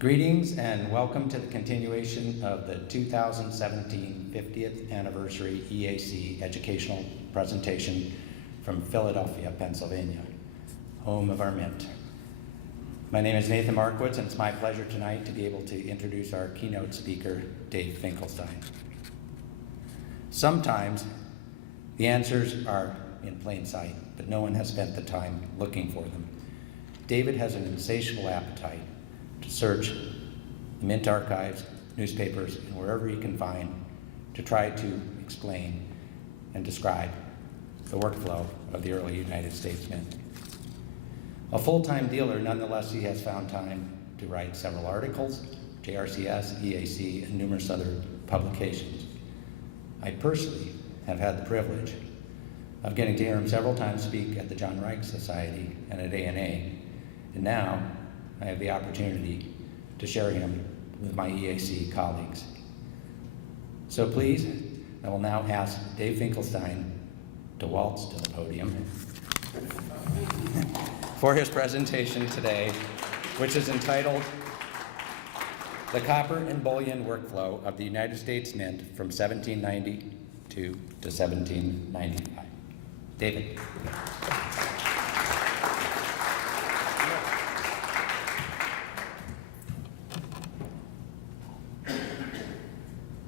Greetings and welcome to the continuation of the 2017 50th Anniversary EAC Educational Presentation from Philadelphia, Pennsylvania, home of our Mint. My name is Nathan Markowitz, and it's my pleasure tonight to be able to introduce our keynote speaker, Dave Finkelstein. Sometimes the answers are in plain sight, but no one has spent the time looking for them. David has an insatiable appetite to search the Mint archives, newspapers, and wherever he can find to try to explain and describe the workflow of the early United States Mint. A full-time dealer, nonetheless, he has found time to write several articles, JRCS, EAC, and numerous other publications. I personally have had the privilege of getting to hear him several times speak at the John Reich Society and at ANA, and now I have the opportunity to share him with my EAC colleagues. So please, I will now ask Dave Finkelstein to waltz to the podium for his presentation today, which is entitled The Copper and Bullion Workflow of the United States Mint from 1792 to 1795. David.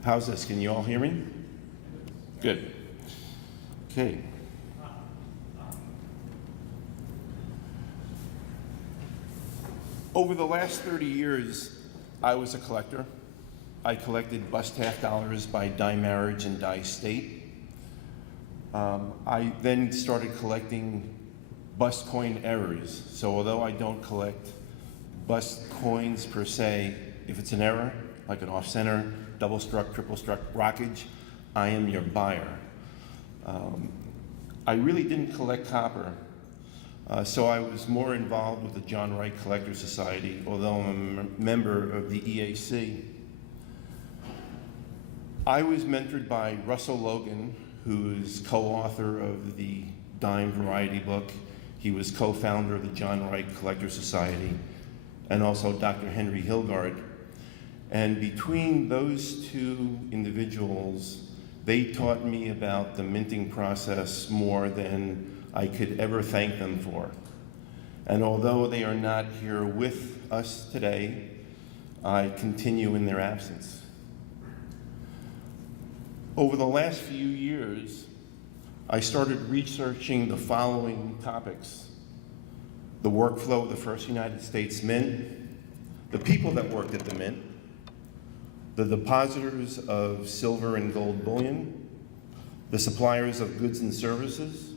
How's this? Can you all hear me? Good. Okay. Over the last 30 years, I was a collector. I collected bust half dollars by die marriage and die state. I then started collecting bust coin errors. So although I don't collect bust coins per se, if it's an error, like an off-center, double struck, triple struck rockage, I am your buyer. I really didn't collect copper, so I was more involved with the John Reich Collector Society, although I'm a member of the EAC. I was mentored by Russell Logan, who's co-author of the Dime Variety book. He was co-founder of the John Reich Collector Society, and also Dr. Henry Hilgard. And between those two individuals, they taught me about the minting process more than I could ever thank them for. And although they are not here with us today, I continue in their absence. Over the last few years, I started researching the following topics: the workflow of the first United States Mint, the people that worked at the Mint, the depositors of silver and gold bullion, the suppliers of goods and services,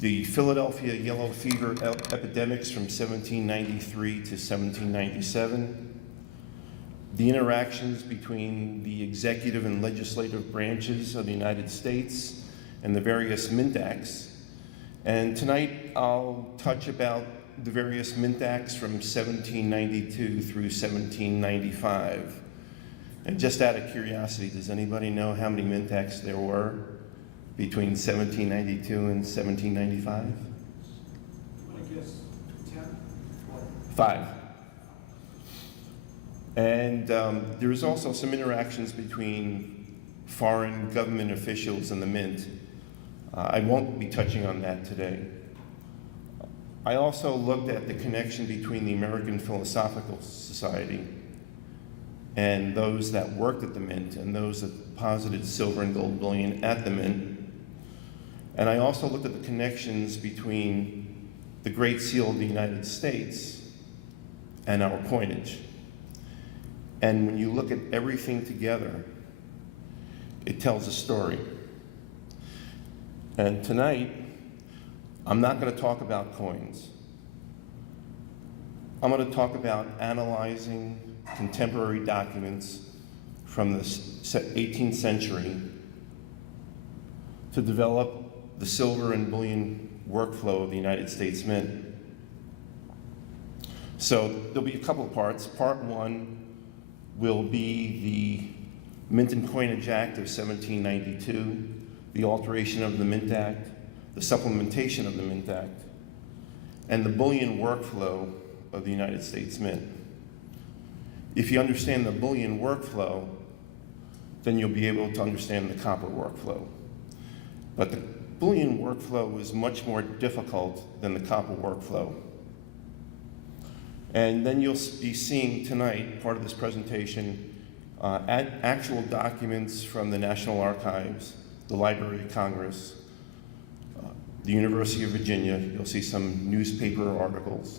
the Philadelphia yellow fever epidemics from 1793 to 1797, the interactions between the executive and legislative branches of the United States and the various Mint Acts. And tonight I'll touch about the various Mint Acts from 1792 through 1795. And just out of curiosity, does anybody know how many Mint Acts there were between 1792 and 1795? I guess 10? 5. And there was also some interactions between foreign government officials and the Mint. I won't be touching on that today. I also looked at the connection between the American Philosophical Society and those that worked at the Mint and those that deposited silver and gold bullion at the Mint. And I also looked at the connections between the Great Seal of the United States and our coinage. And when you look at everything together, it tells a story. And tonight, I'm not going to talk about coins. I'm going to talk about analyzing contemporary documents from the 18th century to develop the silver and bullion workflow of the United States Mint. So there'll be a couple of parts. Part one will be the Mint and Coinage Act of 1792, the alteration of the Mint Act, the supplementation of the Mint Act, and the bullion workflow of the United States Mint. If you understand the Bullion workflow, then you'll be able to understand the copper workflow. But the Bullion workflow is much more difficult than the copper workflow. And then you'll be seeing tonight, part of this presentation, actual documents from the National Archives, the Library of Congress, the University of Virginia. You'll see some newspaper articles.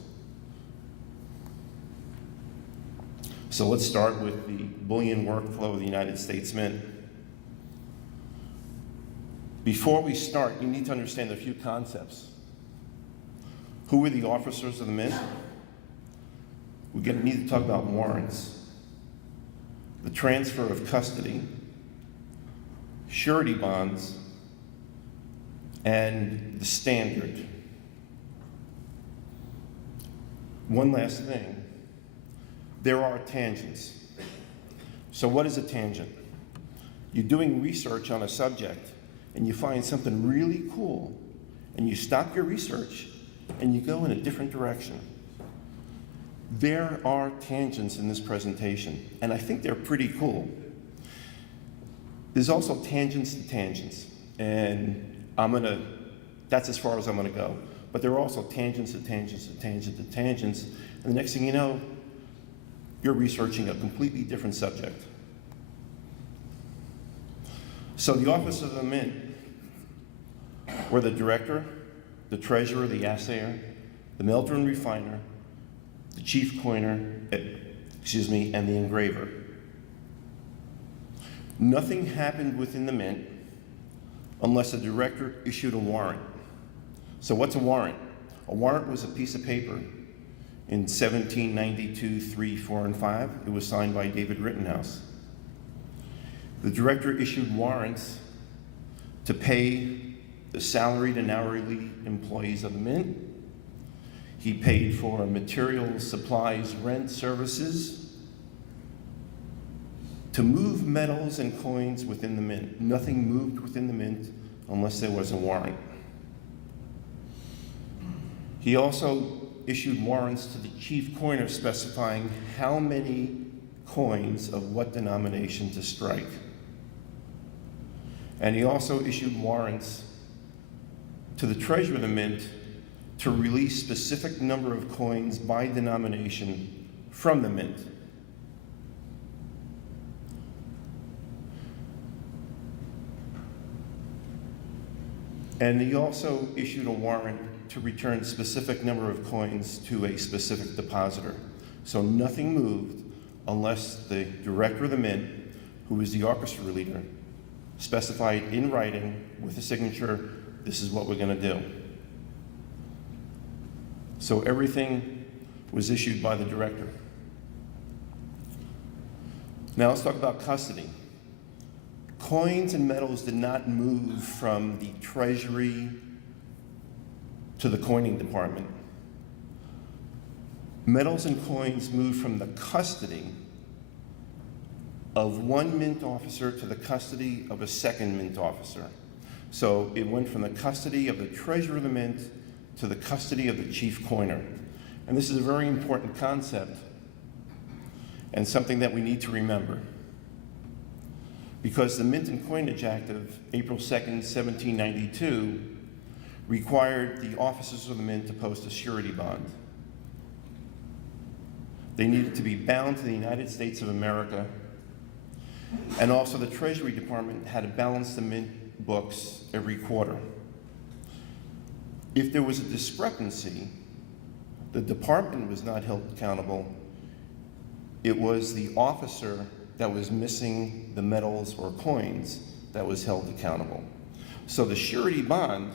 So let's start with the Bullion workflow of the United States Mint. Before we start, you need to understand a few concepts. Who were the officers of the Mint? We're going to need to talk about warrants, the transfer of custody, surety bonds, and the standard. One last thing. There are tangents. So what is a tangent? You're doing research on a subject and you find something really cool and you stop your research and you go in a different direction. There are tangents in this presentation and I think they're pretty cool. There's also tangents to tangents, and that's as far as I'm gonna go. But there are also tangents to tangents to tangents to tangents, and the next thing you know, you're researching a completely different subject. So the office of the Mint were the director, the treasurer, the assayer, the melter and refiner, the chief coiner, and the engraver. Nothing happened within the Mint unless the director issued a warrant. So what's a warrant? A warrant was a piece of paper. In 1792-3, 4, and 5, it was signed by David Rittenhouse. The director issued warrants to pay the salaried and hourly employees of the Mint. He paid for materials, supplies, rent, services, to move metals and coins within the Mint. Nothing moved within the Mint unless there was a warrant. He also issued warrants to the chief coiner specifying how many coins of what denomination to strike. And he also issued warrants to the treasurer of the Mint to release specific number of coins by denomination from the Mint. And he also issued a warrant to return specific number of coins to a specific depositor. So nothing moved unless the director of the Mint, who was the orchestra leader, specified in writing with a signature, this is what we're gonna do. So everything was issued by the director. Now let's talk about custody. Coins and metals did not move from the treasury to the coining department. Metals and coins moved from the custody of one Mint officer to the custody of a second Mint officer. So it went from the custody of the treasurer of the Mint to the custody of the chief coiner. And this is a very important concept and something that we need to remember. Because the Mint and Coinage Act of April 2nd, 1792 required the officers of the Mint to post a surety bond. They needed to be bound to the United States of America, and also the Treasury Department had to balance the Mint books every quarter. If there was a discrepancy, the department was not held accountable. It was the officer that was missing the metals or coins that was held accountable. So the surety bond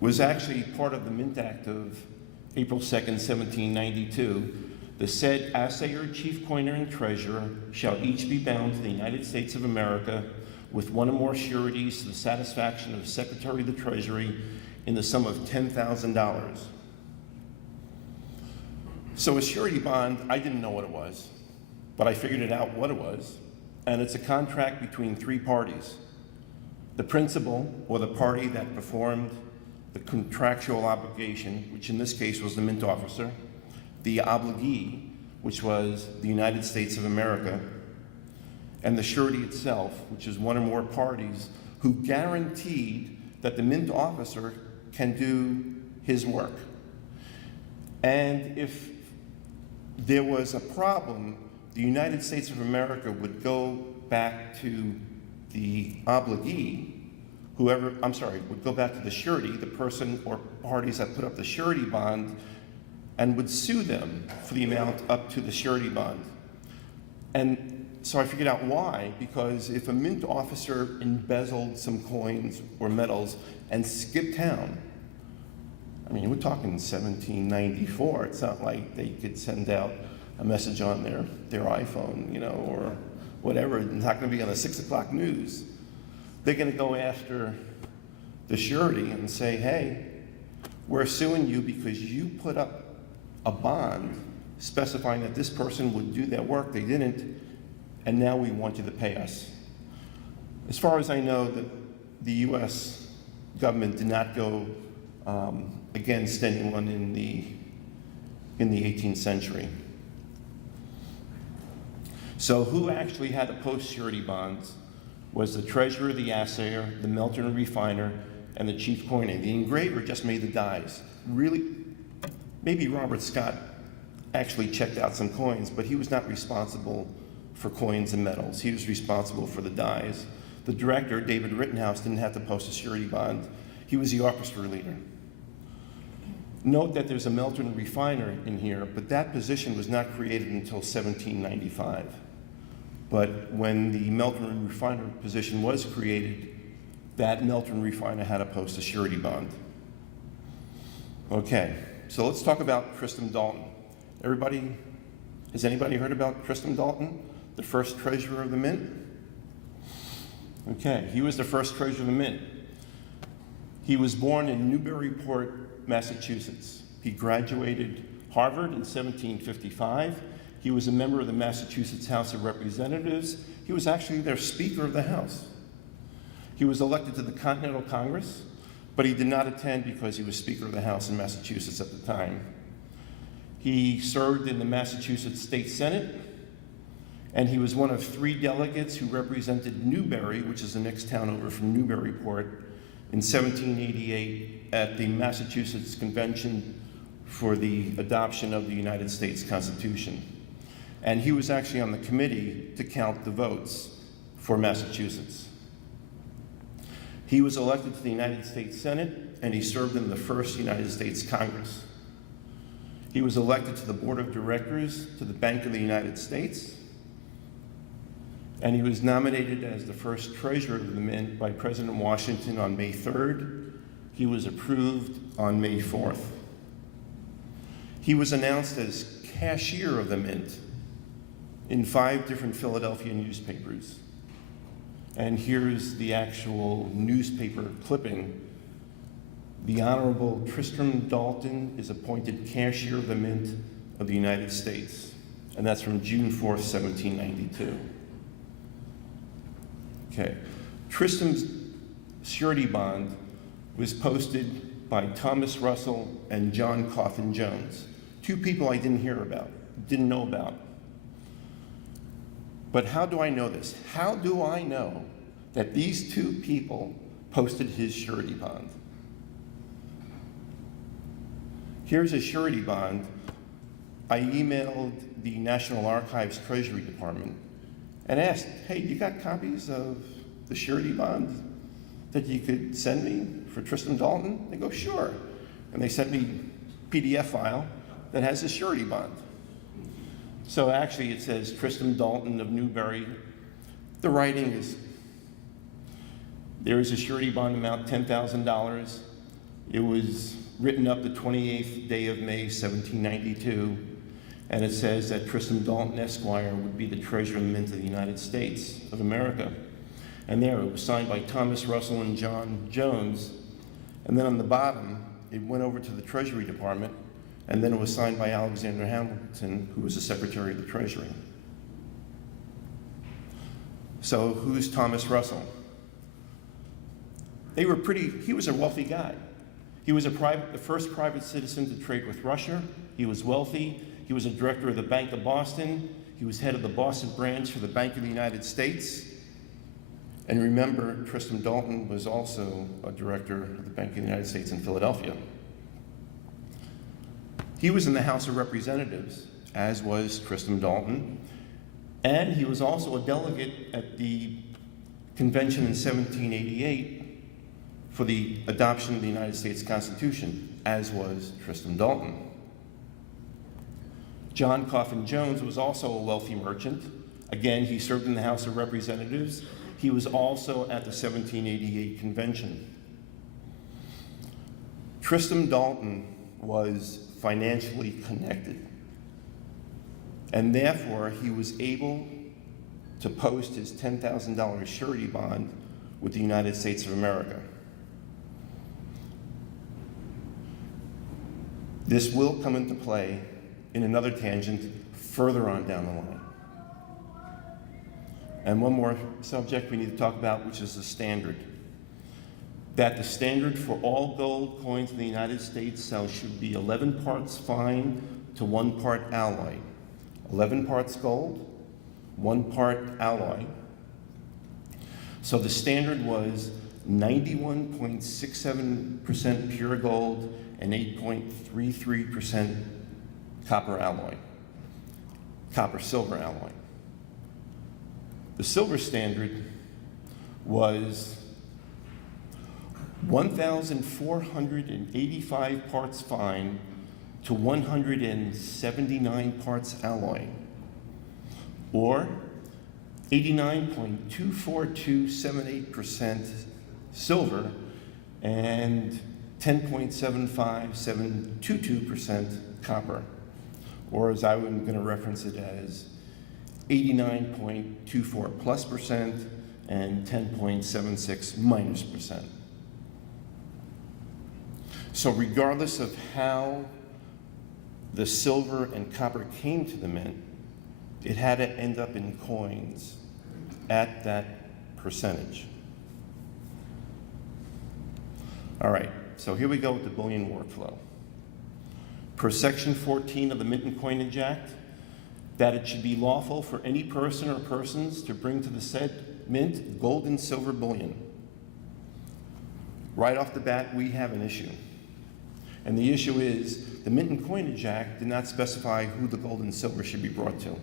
was actually part of the Mint Act of April 2nd, 1792. The said assayer, chief coiner, and treasurer shall each be bound to the United States of America with one or more sureties to the satisfaction of the Secretary of the Treasury in the sum of $10,000. So a surety bond, I didn't know what it was, but I figured it out what it was, and it's a contract between three parties. The principal, or the party that performed the contractual obligation, which in this case was the Mint officer, the obligee, which was the United States of America, and the surety itself, which is one or more parties who guaranteed that the mint officer can do his work. And if there was a problem, the United States of America would go back to the obligee, would go back to the surety, the person or parties that put up the surety bond, and would sue them for the amount up to the surety bond. And so I figured out why, because if a mint officer embezzled some coins or metals and skipped town, I mean, we're talking 1794. It's not like they could send out a message on their iPhone, you know, or whatever. It's not going to be on the 6 o'clock news. They're going to go after the surety and say, hey, we're suing you because you put up a bond specifying that this person would do their work. They didn't, and now we want you to pay us. As far as I know, the U.S. government did not go against anyone in the 18th century. So who actually had to post surety bonds was the treasurer, the assayer, the melter and refiner, and the chief coiner. The engraver just made the dies. Really, maybe Robert Scott actually checked out some coins, but he was not responsible for coins and metals. He was responsible for the dies. The director, David Rittenhouse, didn't have to post a surety bond. He was the orchestra leader. Note that there's a melter and refiner in here, but that position was not created until 1795. But when the melter and refiner position was created, that melter and refiner had to post a surety bond. Okay, so let's talk about Tristram Dalton. Has anybody heard about Tristram Dalton, the first treasurer of the mint? Okay, he was the first treasurer of the mint. He was born in Newburyport, Massachusetts. He graduated Harvard in 1755. He was a member of the Massachusetts House of Representatives. He was actually their Speaker of the House. He was elected to the Continental Congress, but he did not attend because he was Speaker of the House in Massachusetts at the time. He served in the Massachusetts State Senate, and he was one of 3 delegates who represented Newbury, which is the next town over from Newburyport, in 1788 at the Massachusetts Convention for the adoption of the United States Constitution. And he was actually on the committee to count the votes for Massachusetts. He was elected to the United States Senate, and he served in the first United States Congress. He was elected to the Board of Directors to the Bank of the United States, and he was nominated as the first treasurer of the mint by President Washington on May 3rd. He was approved on May 4th. He was announced as cashier of the mint in 5 different Philadelphia newspapers. And here's the actual newspaper clipping. The Honorable Tristram Dalton is appointed cashier of the Mint of the United States. And that's from June 4th, 1792. Okay. Tristram's surety bond was posted by Thomas Russell and John Coffin Jones, 2 people I didn't know about. But how do I know this? How do I know that these 2 people posted his surety bond? Here's a surety bond. I emailed the National Archives Treasury Department and asked, hey, you got copies of the surety bond that you could send me for Tristram Dalton? They go, sure. And they sent me a PDF file that has the surety bond. So actually it says Tristram Dalton of Newbury. The writing is, there is a surety bond amount, $10,000. It was written up the 28th day of May, 1792, and it says that Tristram Dalton Esquire would be the treasurer of the Mint of the United States of America. And there it was signed by Thomas Russell and John Jones. And then on the bottom, it went over to the Treasury Department, and then it was signed by Alexander Hamilton, who was the Secretary of the Treasury. So who's Thomas Russell? He was a wealthy guy. He was the first private citizen to trade with Russia. He was wealthy. He was a director of the Bank of Boston. He was head of the Boston branch for the Bank of the United States. And remember, Tristram Dalton was also a director of the Bank of the United States in Philadelphia. He was in the House of Representatives, as was Tristram Dalton, and he was also a delegate at the convention in 1788 for the adoption of the United States Constitution, as was Tristram Dalton. John Coffin Jones was also a wealthy merchant. Again, he served in the House of Representatives. He was also at the 1788 convention. Tristram Dalton was financially connected, and therefore he was able to post his $10,000 surety bond with the United States of America. This will come into play in another tangent further on down the line. And one more subject we need to talk about, which is the standard. That the standard for all gold coins in the United States should be 11 parts fine to 1 part alloy. 11 parts gold, 1 part alloy. So the standard was 91.67% pure gold and 8.33% copper alloy, copper-silver alloy. The silver standard was 1,485 parts fine to 179 parts alloy, or 89.24278% silver and 10.75722% copper, or as I'm going to reference it as 89.24+% and 10.76- %. So regardless of how the silver and copper came to the mint, it had to end up in coins at that percentage. All right, so here we go with the bullion workflow. Per section 14 of the Mint and Coinage Act, that it should be lawful for any person or persons to bring to the said mint gold and silver bullion. Right off the bat, we have an issue. And the issue is the Mint and Coinage Act did not specify who the gold and silver should be brought to.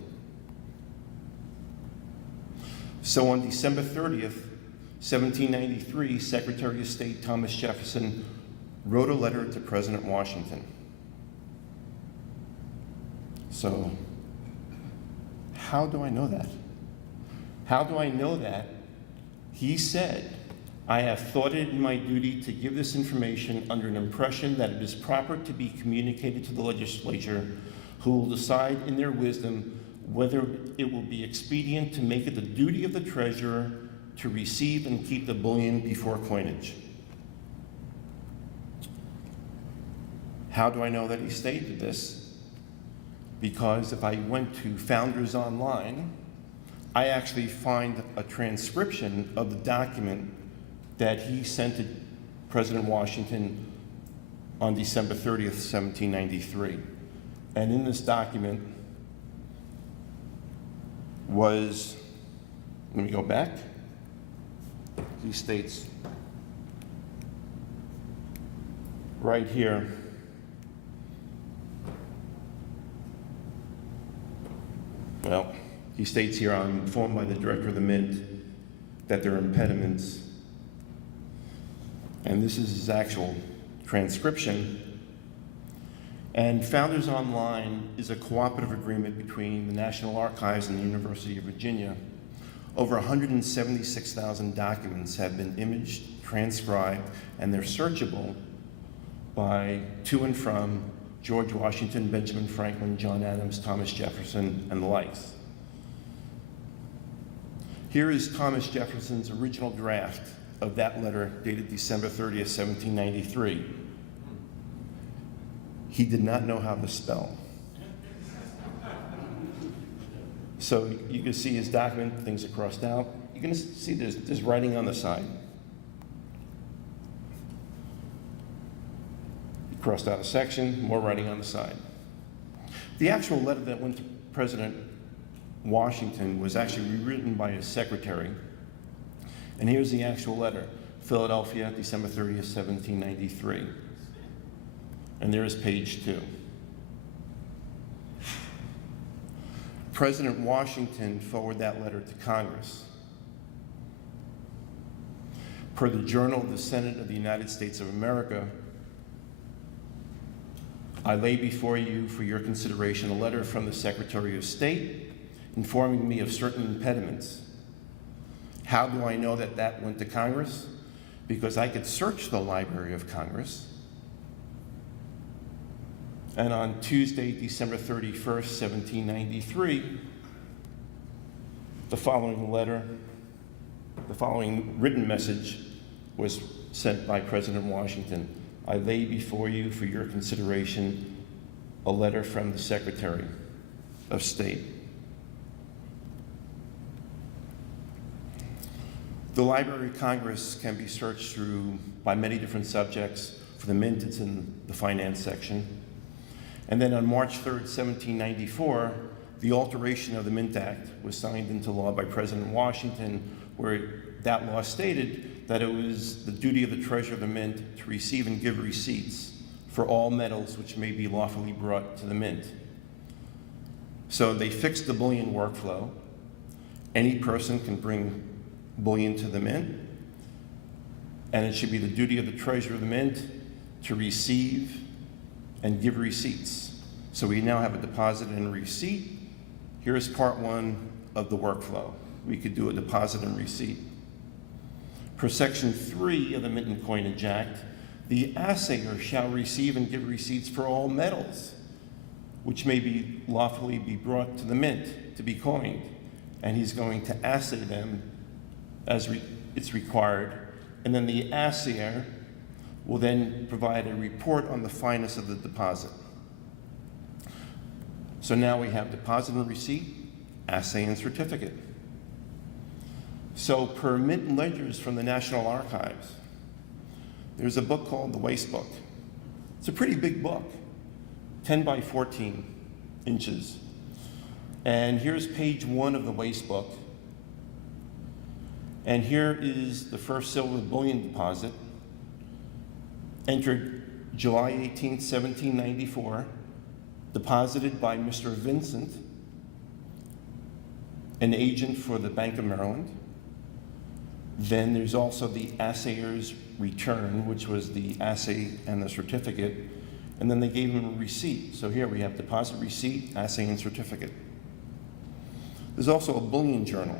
So on December 30th, 1793, Secretary of State Thomas Jefferson wrote a letter to President Washington. So, how do I know that? How do I know that? He said, I have thought it in my duty to give this information under an impression that it is proper to be communicated to the legislature, who will decide in their wisdom whether it will be expedient to make it the duty of the treasurer to receive and keep the bullion before coinage. How do I know that he stated this? Because if I went to Founders Online, I actually find a transcription of the document that he sent to President Washington on December 30th, 1793. And in this document was, let me go back. He states right here, well, he states here, I'm informed by the director of the Mint that there are impediments, and this is his actual transcription. And Founders Online is a cooperative agreement between the National Archives and the University of Virginia. Over 176,000 documents have been imaged, transcribed, and they're searchable by to and from George Washington, Benjamin Franklin, John Adams, Thomas Jefferson, and the likes. Here is Thomas Jefferson's original draft of that letter dated December 30th, 1793. He did not know how to spell. So you can see his document, things are crossed out. You can see there's writing on the side. He crossed out a section, more writing on the side. The actual letter that went to President Washington was actually rewritten by his secretary. And here's the actual letter. Philadelphia, December 30th, 1793. And there is page 2. President Washington forwarded that letter to Congress. Per the Journal of the Senate of the United States of America, I lay before you for your consideration a letter from the Secretary of State informing me of certain impediments. How do I know that that went to Congress? Because I could search the Library of Congress. And on Tuesday, December 31st, 1793, the following written message was sent by President Washington. I lay before you for your consideration a letter from the Secretary of State. The Library of Congress can be searched through by many different subjects. For the Mint, it's in the finance section. And then on March 3rd, 1794, the alteration of the Mint Act was signed into law by President Washington, where that law stated that it was the duty of the Treasurer of the Mint to receive and give receipts for all metals which may be lawfully brought to the Mint. So they fixed the bullion workflow. Any person can bring bullion to the Mint, and it should be the duty of the Treasurer of the Mint to receive and give receipts. So we now have a deposit and a receipt. Here's part 1 of the workflow. We could do a deposit and receipt. Per section 3 of the Mint and Coinage Act, the assayer shall receive and give receipts for all metals which may be lawfully be brought to the Mint to be coined. And he's going to assay them as it's required. And then the assayer will then provide a report on the fineness of the deposit. So now we have deposit and receipt, assay and certificate. So per Mint ledgers from the National Archives, there's a book called the Waste Book. It's a pretty big book, 10 by 14 inches. And here's page 1 of the Waste Book. And here is the first silver bullion deposit, entered July 18th, 1794, deposited by Mr. Vincent, an agent for the Bank of Maryland. Then there's also the assayer's return, which was the assay and the certificate, and then they gave him a receipt. So here we have deposit, receipt, assay, and certificate. There's also a bullion journal.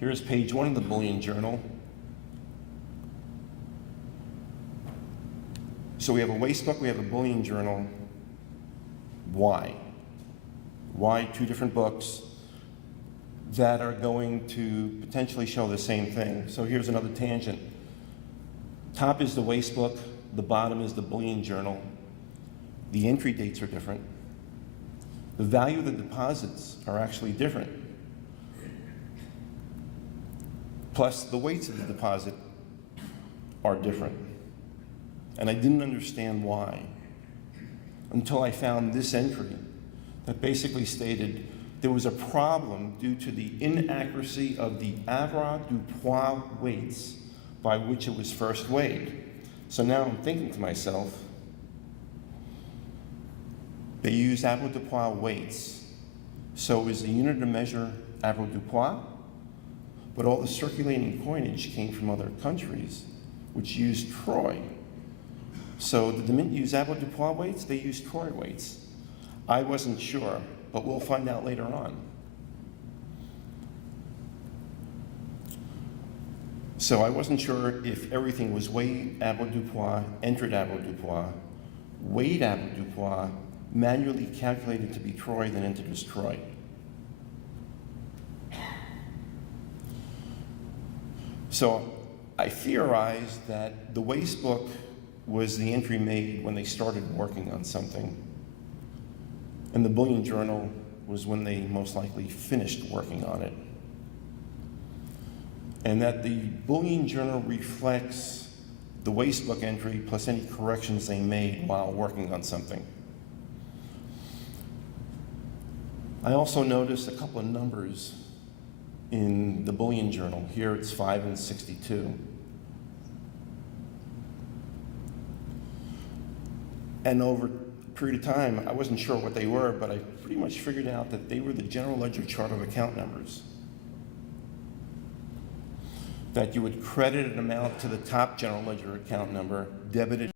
Here's page 1 of the bullion journal. So we have a waste book, we have a bullion journal. Why? Why 2 different books that are going to potentially show the same thing? So here's another tangent. Top is the waste book, the bottom is the bullion journal. The entry dates are different. The value of the deposits are actually different. Plus, the weights of the deposit are different. And I didn't understand why until I found this entry that basically stated there was a problem due to the inaccuracy of the avoirdupois weights by which it was first weighed. So now I'm thinking to myself, they use avoirdupois weights. So is the unit of measure avoirdupois? But all the circulating coinage came from other countries, which used troy. So did the Mint use avoirdupois weights? They used troy weights. I wasn't sure, but we'll find out later on. So I wasn't sure if everything was weighed avoirdupois, entered avoirdupois, weighed avoirdupois, manually calculated to be troy, then entered as troy. So I theorized that the waste book was the entry made when they started working on something, and the bullion journal was when they most likely finished working on it. And that the bullion journal reflects the waste book entry plus any corrections they made while working on something. I also noticed a couple of numbers in the Bullion journal. Here it's 5 and 62. And over a period of time, I wasn't sure what they were, but I pretty much figured out that they were the general ledger chart of account numbers. That you would credit an amount to the top general ledger account number, debit it